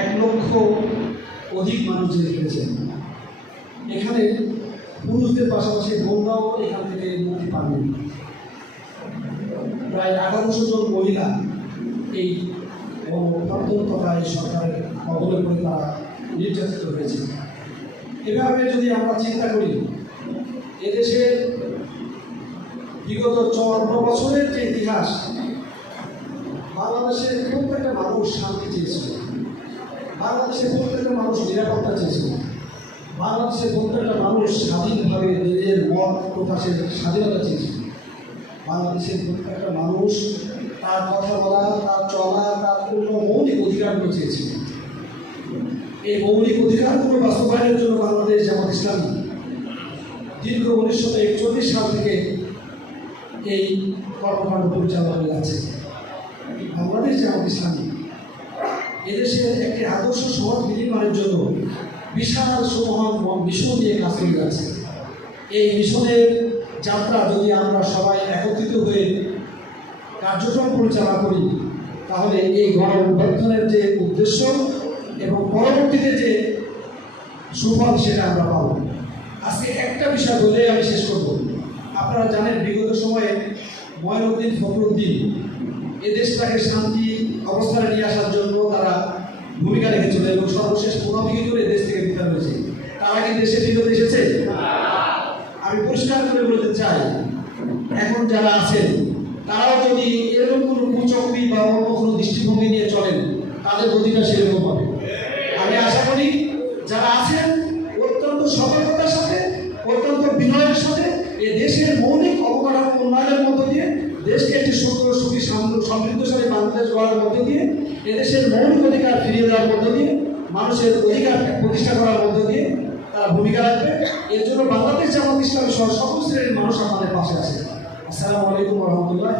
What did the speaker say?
এক লক্ষ অধিক মানুষ জেলে খেটেছেন এখানে পুরুষদের পাশাপাশি বোনরাও এখান থেকে মুক্তি পাবেন প্রায় আঠারোশো জন মহিলা এই এই সরকারের কবলে করে তারা নির্যাতিত হয়েছে। এভাবে যদি আমরা চিন্তা করি এদেশের বিগত চুয়ান্ন বছরের যে ইতিহাস, বাংলাদেশের প্রত্যেকটা মানুষ শান্তি চেয়েছিল। বাংলাদেশের প্রত্যেকটা মানুষ নিরাপত্তা চেয়েছিল বাংলাদেশের প্রত্যেকটা মানুষ স্বাধীনভাবে নিজের মত প্রকাশের স্বাধীনতা চেয়েছিল বাংলাদেশের প্রত্যেকটা মানুষ তার কথা বলা, তার চলা, তার অন্য মৌলিক অধিকারগুলো চেয়েছিল এই মৌলিক অধিকারগুলো বাস্তবায়নের জন্য বাংলাদেশ জামাত ইসলামী, দীর্ঘ উনিশশো একচল্লিশ সাল থেকে এই কর্মকাণ্ড পরিচালনা হয়ে আছে বাংলাদেশ জামাত ইসলামী এদেশের একটি আদর্শ সমাজ বিনির্মাণের জন্য বিশাল সুমহান মিশন নিয়ে কাজ করে যাচ্ছে। এই মিশনের যাত্রা যদি আমরা সবাই একত্রিত হয়ে কার্যক্রম পরিচালনা করি, তাহলে এই গণ অভ্যর্থনের যে উদ্দেশ্য এবং পরবর্তীতে যে সুফল সেটা আমরা পাবো। আজকে একটা বিষয় বলে আমি শেষ করব। আপনারা জানেন বিগত সময়ে ময়নুদ্দিন ফখরুদ্দিন এ দেশটাকে শান্তি অবস্থানে নিয়ে আসার জন্য তারা ভূমিকা রেখেছিল এবং সর্বশেষ মুনাফিকি করে দেশ থেকে বিদায় হয়েছে তারা কি দেশে ফিরত এসেছে? আমি পরিষ্কার করে বলতে চাই, এখন যারা আছেন, তারাও যদি এরকম কোনো কুচক্রি বা অন্য কোনো দৃষ্টিভঙ্গি নিয়ে চলেন, তাদের গতিটা সেরকম হবে। আমি আশা করি যারা আছেন, অত্যন্ত সতর্কতার সাথে, অত্যন্ত বিনয়ের সাথে এ দেশের মৌলিক অবকাঠামো উন্নয়নের মধ্য দিয়ে, দেশকে একটি সুন্দর সুখী সাম- সমৃদ্ধশালী বাংলাদেশ গড়ার মধ্য দিয়ে এদেশের মৌলিক অধিকার ফিরিয়ে দেওয়ার মধ্য দিয়ে, মানুষের অধিকার প্রতিষ্ঠা করার ভূমিকা রাখবে। এর জন্য বাংলাদেশ জামাত ইসলামী সহ সকল শ্রেণির মানুষ আমাদের পাশে আছে। আসসালামু আলাইকুম রহমতুল্লাহ